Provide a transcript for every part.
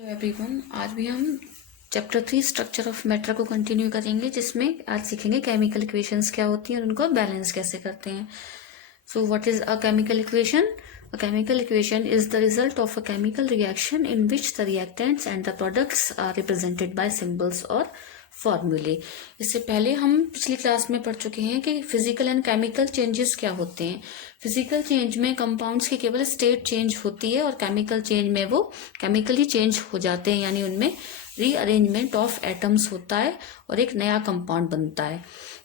Hello everyone, आज भी हम चैप्टर 3 स्ट्रक्चर ऑफ मैटर को कंटिन्यू करेंगे, जिसमें आज सीखेंगे केमिकल इक्वेशंस क्या होती हैं और उनको बैलेंस कैसे करते हैं। So what is a chemical equation? A chemical equation is the result of a chemical reaction in which the reactants and the products are represented by symbols और फॉर्मूले। इससे पहले हम पिछली क्लास में पढ़ चुके हैं कि फिजिकल एंड केमिकल चेंजेस क्या होते हैं। फिजिकल चेंज में कंपाउंड्स की केवल स्टेट चेंज होती है और केमिकल चेंज में वो केमिकली चेंज हो जाते हैं, यानी उनमें रीअरेंजमेंट ऑफ एटम्स होता है और एक नया कंपाउंड बनता है।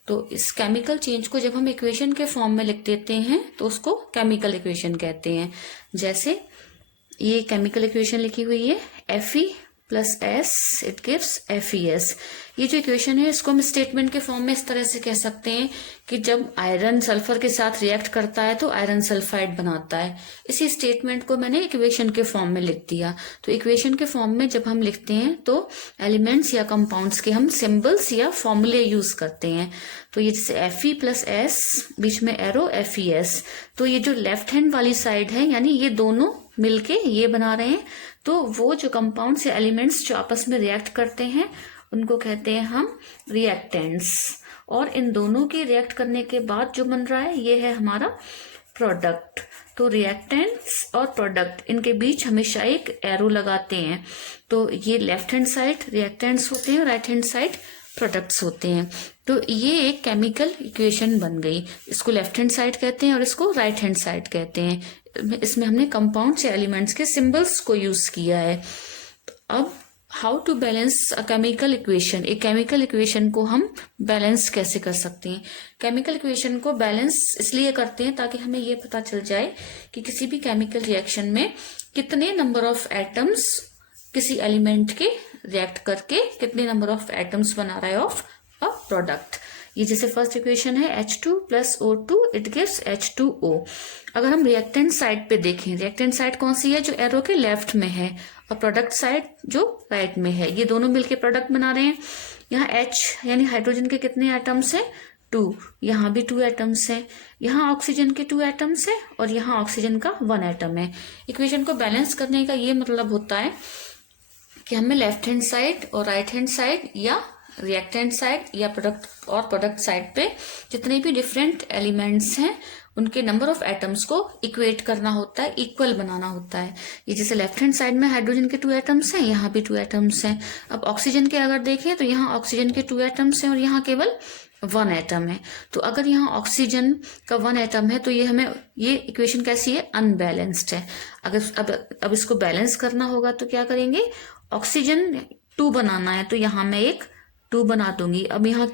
तो इस केमिकल चेंज को जब हम इक्वेशन के फॉर्म में लिख देते हैं तो उसको केमिकल इक्वेशन कहते हैं। जैसे ये केमिकल इक्वेशन लिखी हुई है Fe plus S it gives FeS। ये जो इक्वेशन है इसको हम स्टेटमेंट के फॉर्म में इस तरह से कह सकते हैं कि जब आयरन सल्फर के साथ रिएक्ट करता है तो आयरन सल्फाइड बनाता है। इसी स्टेटमेंट को मैंने इक्वेशन के फॉर्म में लिख दिया। तो इक्वेशन के फॉर्म में जब हम लिखते हैं तो एलिमेंट्स या कंपाउंड्स के हम सिंबल्स या फॉर्मूले यूज करते हैं। तो ये जैसे Fe प्लस S, बीच में एरो FeS। तो ये जो लेफ्ट हैंड वाली साइड है, यानी ये दोनों मिलके ये बना रहे हैं, तो वो जो कंपाउंड्स या एलिमेंट्स जो आपस में रिएक्ट करते हैं उनको कहते हैं हम रिएक्टेंट्स। और इन दोनों के रिएक्ट करने के बाद जो बन रहा है ये है हमारा प्रोडक्ट। तो रिएक्टेंट्स और प्रोडक्ट, इनके बीच हमेशा एक एरो लगाते हैं। तो ये लेफ्ट हैंड साइड रिएक्टेंट्स होते हैं और राइट हैंड साइड प्रोडक्ट्स होते हैं। तो ये एक केमिकल इक्वेशन बन गई। इसको लेफ्ट हैंड साइड कहते हैं और इसको राइट हैंड साइड कहते हैं। इसमें हमने कंपाउंड्स या एलिमेंट्स के सिंबल्स को यूज किया है। अब how to balance a chemical equation, एक केमिकल इक्वेशन को हम बैलेंस कैसे कर सकते हैं? केमिकल इक्वेशन को बैलेंस इसलिए करते हैं ताकि हमें ये पता चल जाए कि किसी भी केमिकल रिएक्शन में कितने नंबर ऑफ एटम्स किसी एलिमेंट के रिएक्ट करके कितने नंबर ऑफ एटम्स बना रहा है ऑफ अ प्रोडक्ट। ये जैसे फर्स्ट इक्वेशन है H2 plus O2 it gives H2O। अगर हम रिएक्टेंट साइड पे देखें, रिएक्टेंट साइड कौन सी है? जो एरो के लेफ्ट में है, और प्रोडक्ट साइड जो राइट में है। ये दोनों मिलके प्रोडक्ट बना रहे हैं। यहाँ H यानी हाइड्रोजन के कितने एटम्स हैं? 2। यहाँ भी 2 एटम्स हैं। यहाँ ऑक्सीजन के 2 एटम्स हैं और यहाँ ऑक्सीजन का 1 एटम है। इक्वेशन को बैलेंस करने का ये मतलब होता है कि हमें लेफ्ट हैंड साइड और राइट हैंड साइड या रिएक्टेंट साइड या प्रोडक्ट साइड पे जितने भी डिफरेंट एलिमेंट्स हैं उनके नंबर ऑफ एटम्स को इक्वेट करना होता है, इक्वल बनाना होता है। ये जैसे लेफ्ट हैंड साइड में हाइड्रोजन के 2 एटम्स हैं, यहाँ भी 2 एटम्स हैं। अब ऑक्सीजन के अगर देखें तो यहाँ ऑक्सीजन के 2 एटम्स हैं और यहाँ केवल 1 एटम है। तो अगर यहाँ ऑक्सीजन का 1 एटम है तो ये इक्वेशन कैसी है? अनबैलेंस्ड है। अब इसको बैलेंस करना होगा तो क्या करेंगे? ऑक्सीजन 2 बनाना है तो यहाँ मैं एक 2 बना दूंगी। अब यहाँ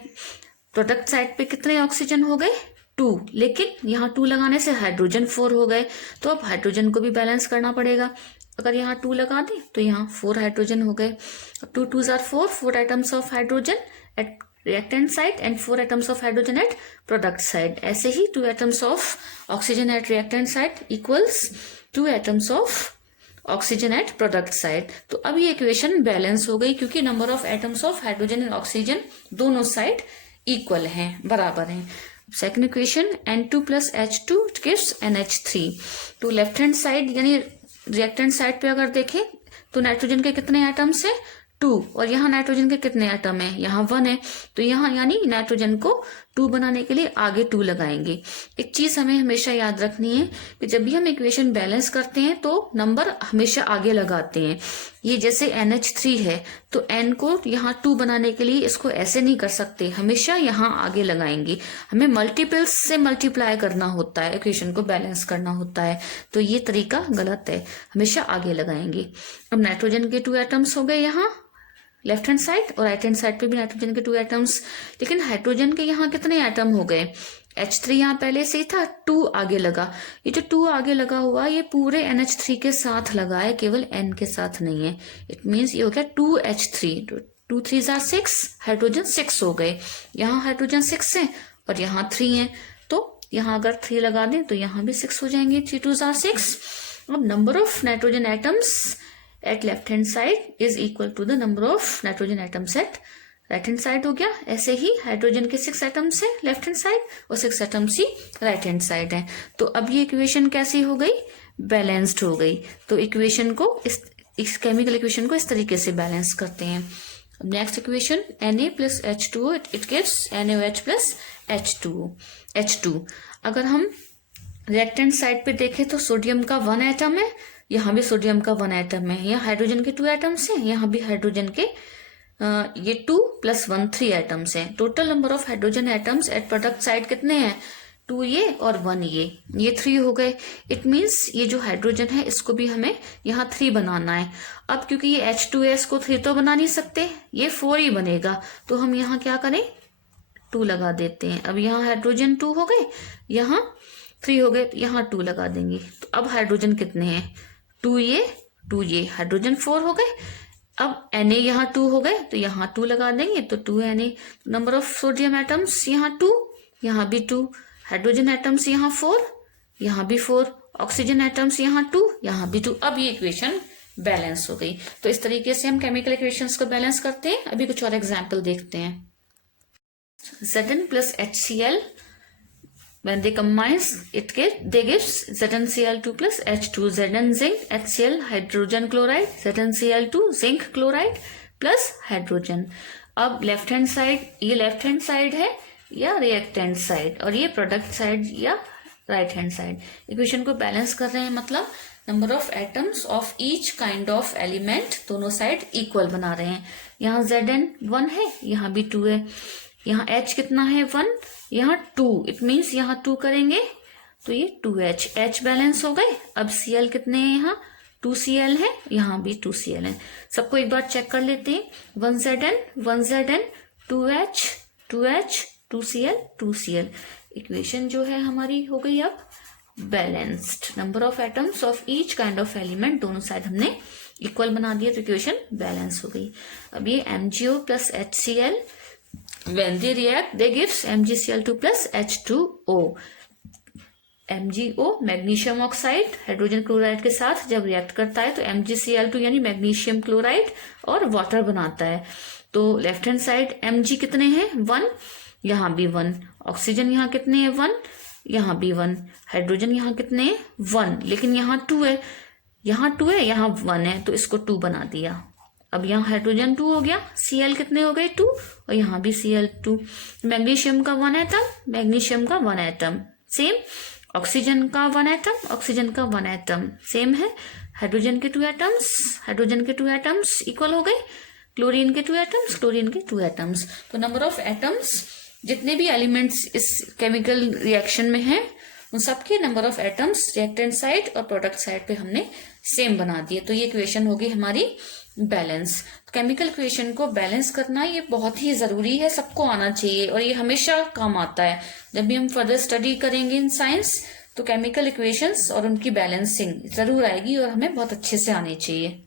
प्रोडक्ट साइड पे कितने ऑक्सीजन हो गए? 2, लेकिन यहाँ 2 लगाने से हाइड्रोजन 4 हो गए। तो अब हाइड्रोजन को भी बैलेंस करना पड़ेगा। अगर यहाँ 2 लगा दें तो यहाँ 4 हाइड्रोजन हो गए। 2 2s are 4 atoms of hydrogen at reactant side and 4 atoms of hydrogen at product side. ऐसे ही 2 atoms of oxygen at reactant side equals 2 atoms of oxygen at product side. तो अब ये इक्वेशन बैलेंस हो गई क्योंकि number of atoms of hydrogen and oxygen दोनों side equal हैं, बराबर हैं। Second equation N2 plus H2 gives NH3। तो लेफ्ट हैंड साइड यानी रिएक्टेंट साइड पे अगर देखें तो नाइट्रोजन के कितने एटम्स हैं? 2। और यहाँ नाइट्रोजन के कितने एटम है? यहाँ 1 है। तो यहाँ यानी नाइट्रोजन को 2 बनाने के लिए आगे 2 लगाएंगे। एक चीज हमें हमेशा याद रखनी है कि जब भी हम इक्वेशन बैलेंस करते हैं तो नंबर हमेशा आगे लगाते हैं। ये जैसे NH3 है तो N को यहाँ 2 बनाने के लिए इसको ऐसे नहीं कर सकते, हमेशा यहाँ आगे लगाएंगे। हमें मल्टीपल्स से मल्टीप्लाई करना होता है, इक्वेशन को बैलेंस करना होता है। तो ये तरीका गलत है, हमेशा आगे लगाएंगे। अब नाइट्रोजन के 2 एटम्स हो गए यहाँ लेफ्ट हैंड साइड और राइट हैंड साइड पे भी नाइट्रोजन के 2 एटम्स। लेकिन हाइड्रोजन के यहाँ कितने एटम हो गए? H3 यहाँ पहले से ही था, 2 आगे लगा। ये जो 2 आगे लगा हुआ ये पूरे NH3 के साथ लगा है, केवल N के साथ नहीं है। इट मीन्स ये हो गया 2H3। 2 3s are 6, हाइड्रोजन 6 हो गए। यहाँ हाइड्रोजन 6 है और यहाँ 3 है। तो यहाँ अगर 3 लगा दें तो यहाँ भी 6 हो जाएंगे। 3 2s are 6। अब number of nitrogen atoms at left hand side is equal to the number of nitrogen atoms at right hand side हो गया। ऐसे ही हाइड्रोजन के 6 एटम्स है लेफ्ट हैंड साइड और 6 एटम्स ही राइट हैंड साइड है। तो अब ये इक्वेशन कैसी हो गई? बैलेंस्ड हो गई। तो इक्वेशन को इस इस केमिकल इक्वेशन को इस तरीके से बैलेंस करते हैं। Next equation Na plus H2O, it gives NaOH plus H2। अगर हम लेफ्ट हैंड साइड पे देखें तो सोडियम का 1 एटम है, यहाँ भी सोडियम का 1 एटम है, यहाँ हाइड्रोजन के 2 एटम्स हैं, यहाँ भी हाइड्रोजन के ये 2 + 1 3 एटम्स हैं। Total number of hydrogen atoms at product side कितने हैं? 2 ये और 1 ये 3 हो गए। इट मीन्स ये जो हाइड्रोजन है इसको भी हमें यहाँ 3 बनाना है। अब क्योंकि ये H2S को 3 तो बना नहीं सकते, ये 4 ही बनेगा, तो हम यहाँ क्या करें 2 लगा देते हैं। अब यहाँ हाइड्रोजन 2 हो गए, यहाँ 3 हो गए, तो यहाँ 2 लगा देंगे। तो अब हाइड्रोजन कितने हैं? 2 ये हाइड्रोजन 4 हो गए। अब Na यहाँ 2 हो गए, तो यहाँ 2 लगा देंगे, तो 2 Na। Number of sodium atoms यहाँ 2, यहाँ भी 2, हाइड्रोजन एटम्स यहाँ 4, यहाँ भी 4, ऑक्सीजन एटम्स यहाँ 2, यहाँ भी 2। अब ये इक्वेशन बैलेंस हो गई। तो इस तरीके से हम केमिकल इक्वेशंस को बैलेंस करते हैं। अभी कुछ और एग्जाम्पल देखते हैं। Zn plus HCl, when they combine, they gives ZnCl2 plus H2, Zn zinc, HCl hydrogen chloride, ZnCl2 zinc chloride plus hydrogen। अब लेफ्ट हैंड साइड, ये लेफ्ट हैंड साइड है या रिएक्टेंट साइड, और ये प्रोडक्ट साइड या right hand side. Equation को balance कर रहे हैं, मतलब number of atoms of each kind of element दोनों साइड इक्वल बना रहे हैं। यहाँ Zn 1 है, यहाँ भी 2 है, यहाँ H कितना है 1, यहाँ 2, इट मीन्स यहाँ 2 करेंगे तो ये 2H, H बैलेंस हो गए। अब Cl कितने हैं? यहाँ 2Cl है, यहाँ भी 2Cl है। सबको एक बार चेक कर लेते हैं। 1Zn 2H 2H 2Cl 2Cl। Equation जो है हमारी हो गई अब balanced. Number of atoms of each kind of element दोनों साइड हमने इक्वल बना दिया, तो इक्वेशन बैलेंस हो गई। अब ये MgO plus HCl, when they react they gives MgCl2 plus H2O। MgO magnesium oxide hydrogen chloride के साथ जब रिएक्ट करता है तो MgCl2 यानी मैग्नीशियम क्लोराइड और वाटर बनाता है। तो लेफ्ट हैंड साइड Mg कितने हैं 1, यहाँ भी 1, ऑक्सीजन यहाँ कितने हैं 1, यहाँ भी 1, हाइड्रोजन यहाँ कितने हैं 1, लेकिन यहाँ 2 है, यहाँ 2 है, यहाँ 1 है, तो इसको 2 बना दिया। अब यहाँ हाइड्रोजन 2 हो गया, Cl कितने हो गए 2, और यहाँ भी Cl2। मैग्नीशियम का 1 एटम, मैग्नीशियम का 1 एटम सेम, ऑक्सीजन का 1 एटम, ऑक्सीजन का 1 एटम सेम है, हाइड्रोजन के 2 एटम्स, हाइड्रोजन के 2 एटम्स इक्वल हो गए, क्लोरीन के 2 एटम्स, क्लोरीन के 2 एटम्स। तो नंबर ऑफ एटम्स जितने भी एलिमेंट्स इस केमिकल रिएक्शन में हैं उन सबके number of atoms reactant side और प्रोडक्ट साइड पे हमने सेम बना दिए। तो ये इक्वेशन होगी हमारी बैलेंस। केमिकल इक्वेशन को बैलेंस करना ये बहुत ही जरूरी है, सबको आना चाहिए, और ये हमेशा काम आता है। जब भी हम फर्दर स्टडी करेंगे इन साइंस तो केमिकल इक्वेशंस और उनकी बैलेंसिंग जरूर आएगी और हमें बहुत अच्छे से आनी चाहिए।